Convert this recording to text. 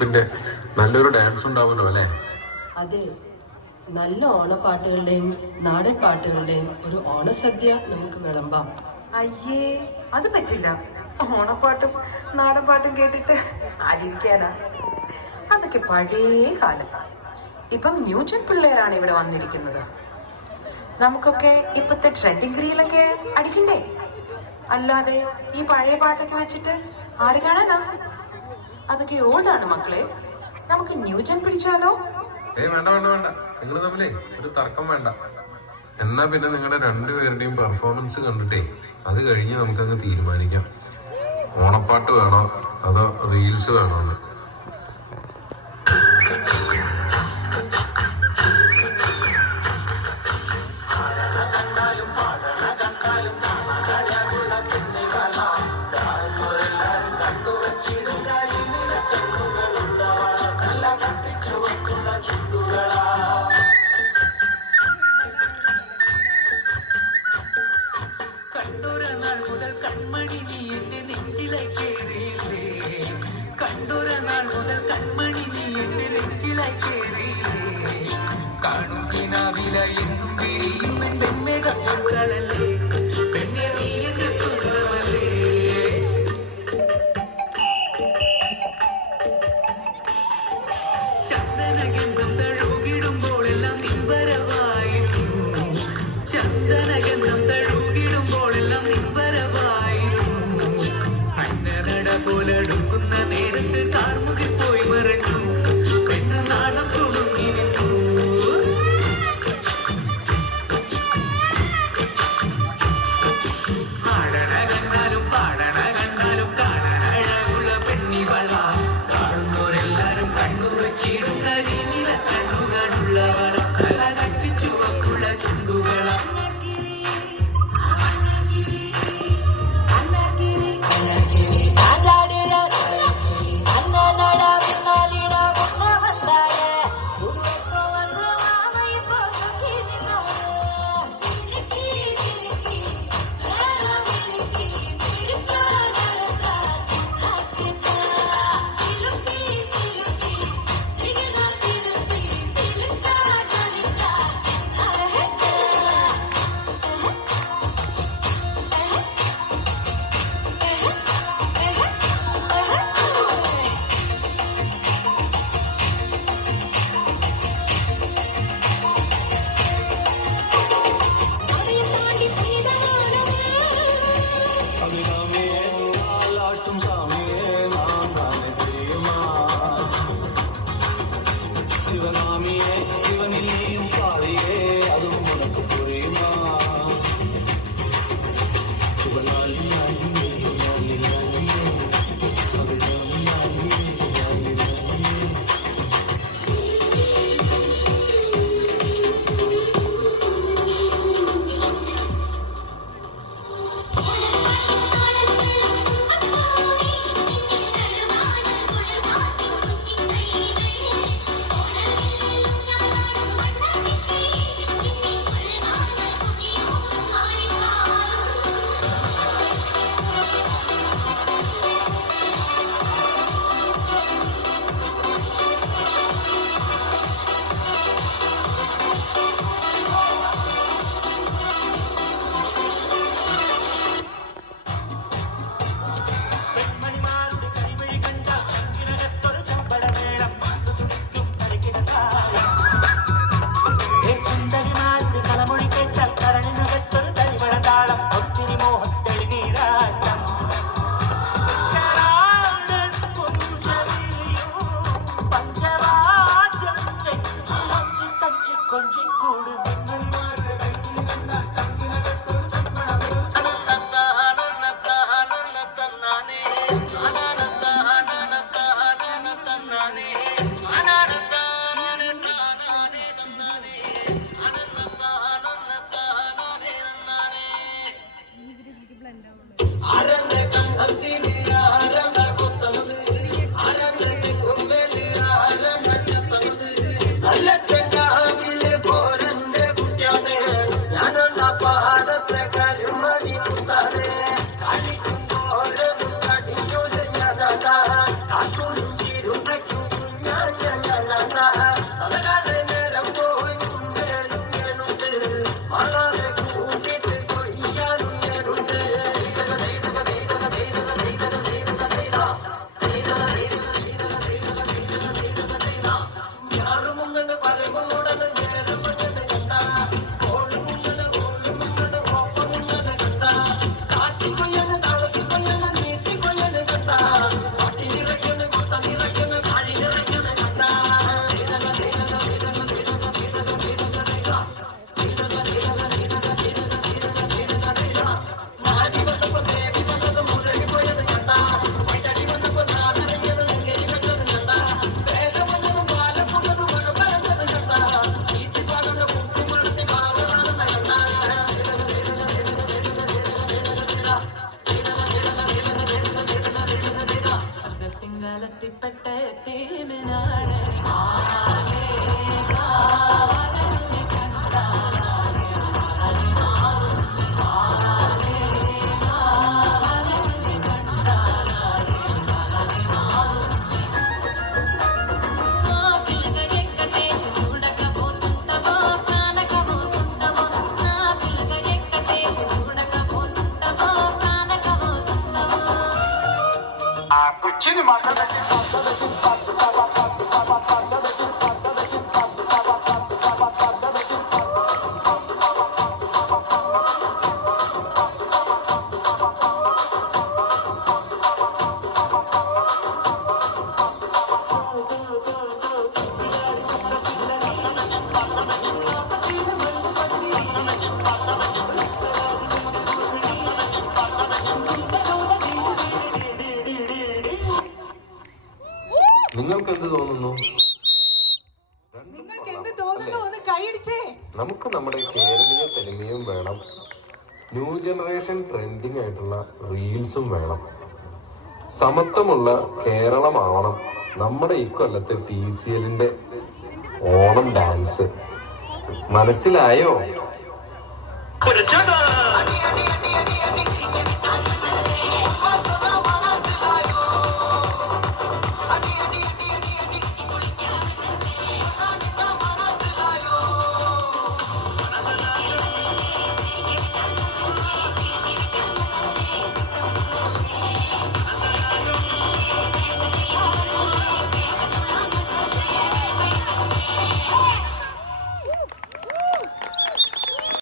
ഇതിന്റെ നല്ലൊരു ഡാൻസ് ഉണ്ടാവുമല്ലോ അല്ലേ? അതെ, നല്ല ഓണപ്പാട്ടുകളുടെയും നാടൻ പാട്ടുകളുടെയും ഒരു ഓണസദ്യ നമുക്ക് വിളമ്പാം. അയ്യേ, അത് പറ്റില്ല. ഓണപ്പാട്ടും നാടൻ പാട്ടും കേട്ടിട്ട് ആരിക്കാനാ? അതൊക്കെ പഴയ കാലം. ഇപ്പം ന്യൂജൻ പിള്ളേരാണ് ഇവിടെ വന്നിരിക്കുന്നത്. നമുക്കൊക്കെ ഇപ്പത്തെ ട്രെൻഡിങ് റീലൊക്കെ അടിക്കണ്ടേ? അല്ലാതെ ഈ പഴയ പാട്ടൊക്കെ വെച്ചിട്ട് ആര് കാണാനാ? അതൊക്കെ ഓൾഡാണ് മക്കളെ. നമുക്ക് ന്യൂജൻ പിടിച്ചാലോ? വേണ്ട വേണ്ട വേണ്ട, നിങ്ങൾ തമ്മിലേ ഒരു തർക്കം വേണ്ട. എന്നാ പിന്നെ നിങ്ങളുടെ രണ്ടുപേരുടെയും പെർഫോമൻസ് കണ്ടിട്ടേ അത് കഴിഞ്ഞ് നമുക്കങ്ങ് തീരുമാനിക്കാം, ഓണപ്പാട്ട് വേണോ അതോ റീൽസ് വേണോ എന്ന്. I couldn't see you. നിങ്ങൾക്ക് എന്ത് തോന്നുന്നു? നമുക്ക് നമ്മുടെ കേരളീയ തനിമയും വേണം, ന്യൂ ജനറേഷൻ ട്രെൻഡിങ് ആയിട്ടുള്ള റീൽസും വേണം. സമത്വമുള്ള കേരളമാവണം നമ്മുടെ ഇക്കൊല്ലത്തെ TCLന്റെ ഓണം ഡാൻസ്. മനസ്സിലായോ?